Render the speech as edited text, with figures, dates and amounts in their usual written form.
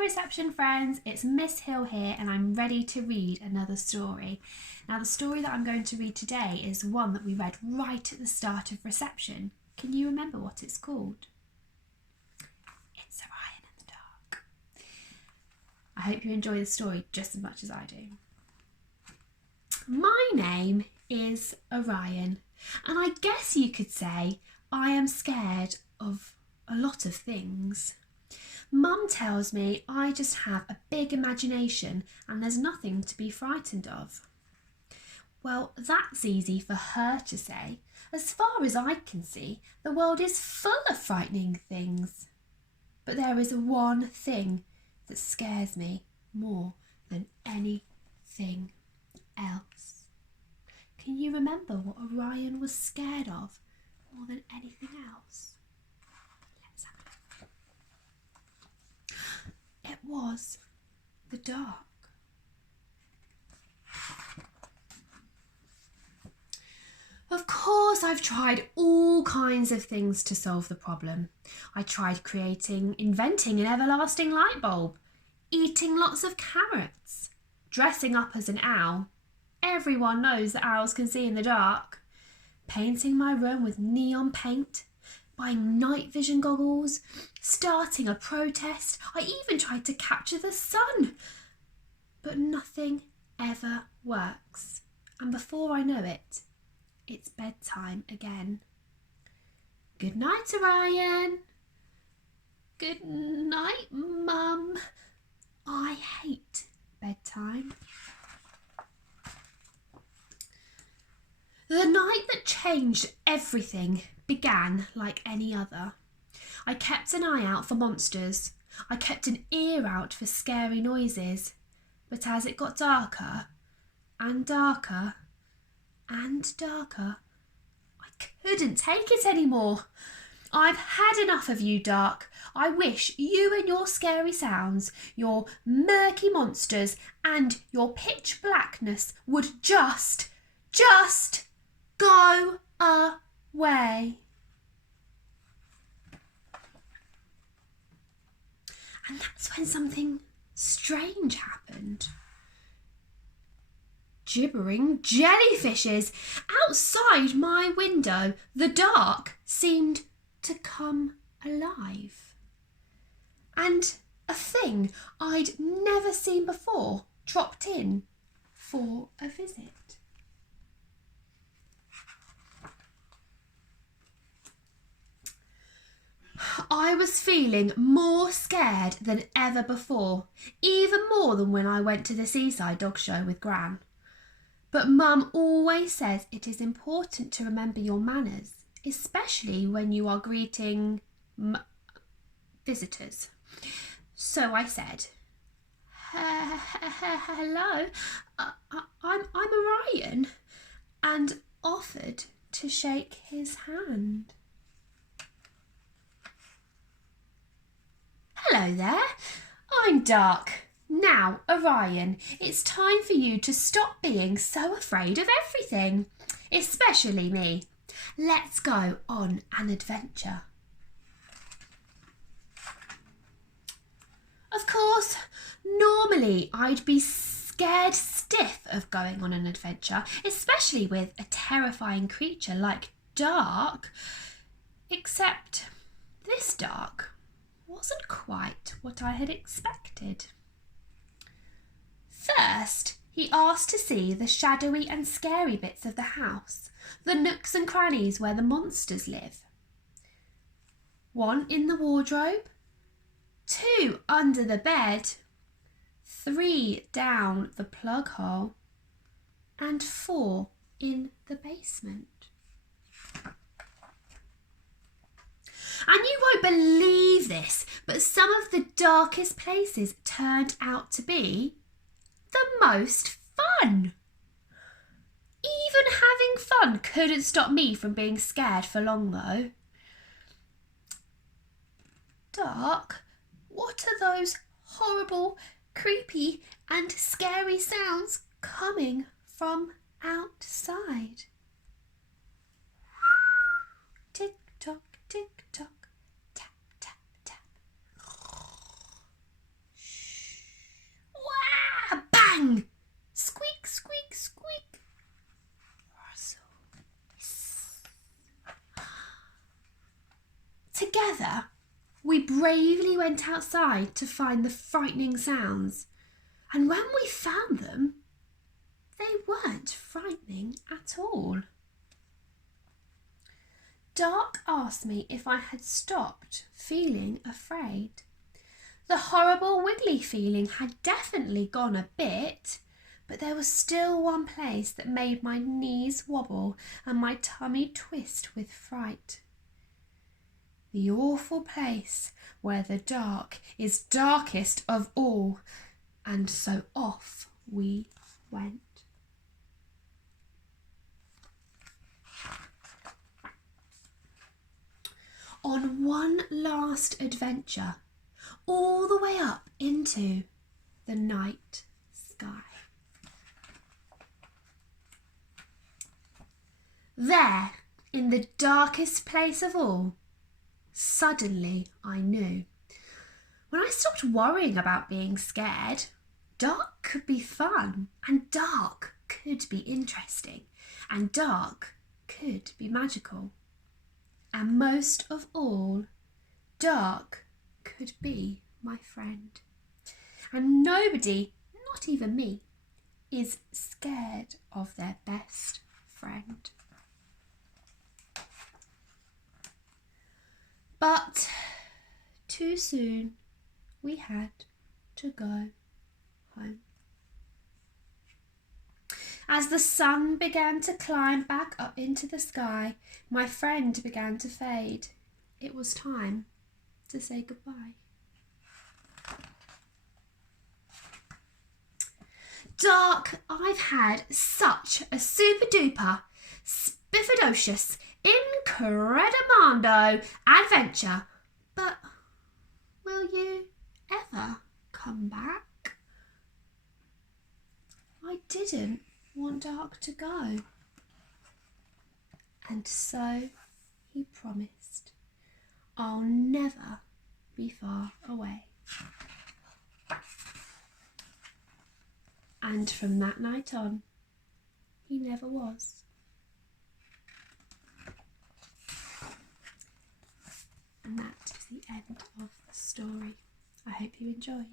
Reception friends, it's Miss Hill here and I'm ready to read another story. Now the story that I'm going to read today is one that we read right at the start of reception. Can you remember what it's called? It's Orion in the Dark. I hope you enjoy the story just as much as I do. My name is Orion and I guess you could say I am scared of a lot of things. Mum tells me I just have a big imagination and there's nothing to be frightened of. Well, that's easy for her to say. As far as I can see, the world is full of frightening things. But there is one thing that scares me more than anything else. Can you remember what Orion was scared of more than anything else? Let's have a look. It was the dark. Of course, I've tried all kinds of things to solve the problem. I tried inventing an everlasting light bulb, eating lots of carrots, dressing up as an owl. Everyone knows that owls can see in the dark. Painting my room with neon paint, buying night vision goggles, starting a protest. I even tried to capture the sun. But nothing ever works. And before I know it, it's bedtime again. Good night, Orion. Good night, Mum. I hate bedtime. The night that changed everything began like any other. I kept an eye out for monsters. I kept an ear out for scary noises. But as it got darker and darker and darker, I couldn't take it anymore. I've had enough of you, dark. I wish you and your scary sounds, your murky monsters and your pitch blackness would just go away. And that's when something strange happened. Gibbering jellyfishes outside my window. The dark seemed to come alive. And a thing I'd never seen before dropped in for a visit. I was feeling more scared than ever before, even more than when I went to the seaside dog show with Gran. But Mum always says it is important to remember your manners, especially when you are greeting visitors. So I said, hello, I'm Orion, and offered to shake his hand. Hello there, I'm Dark. Now, Orion, it's time for you to stop being so afraid of everything, especially me. Let's go on an adventure. Of course, normally I'd be scared stiff of going on an adventure, especially with a terrifying creature like Dark, except this Dark wasn't quite what I had expected. First, he asked to see the shadowy and scary bits of the house, the nooks and crannies where the monsters live. 1 in the wardrobe, 2 under the bed, 3 down the plug hole, and 4 in the basement. And you won't believe this, but some of the darkest places turned out to be the most fun. Even having fun couldn't stop me from being scared for long though. Dark, what are those horrible, creepy and scary sounds coming from outside? Tick tock, tap, tap, tap. Shh. bravely went outside to find the frightening sounds. And when we found them, they weren't frightening at all. Dark asked me if I had stopped feeling afraid. The horrible wiggly feeling had definitely gone a bit, but there was still one place that made my knees wobble and my tummy twist with fright. The awful place where the dark is darkest of all, and so off we went. On one last adventure, all the way up into the night sky. There, in the darkest place of all, suddenly I knew. When I stopped worrying about being scared, dark could be fun, and dark could be interesting, and dark could be magical. And most of all, dark could be my friend. And nobody, not even me, is scared of their best friend. But too soon we had to go home. As the sun began to climb back up into the sky, my friend began to fade. It was time to say goodbye. Dark, I've had such a super duper, spiffidocious, incredimando adventure, but will you ever come back? I didn't want Dark to go, and so he promised, I'll never be far away. And from that night on, he never was. And that is the end of the story. I hope you enjoyed.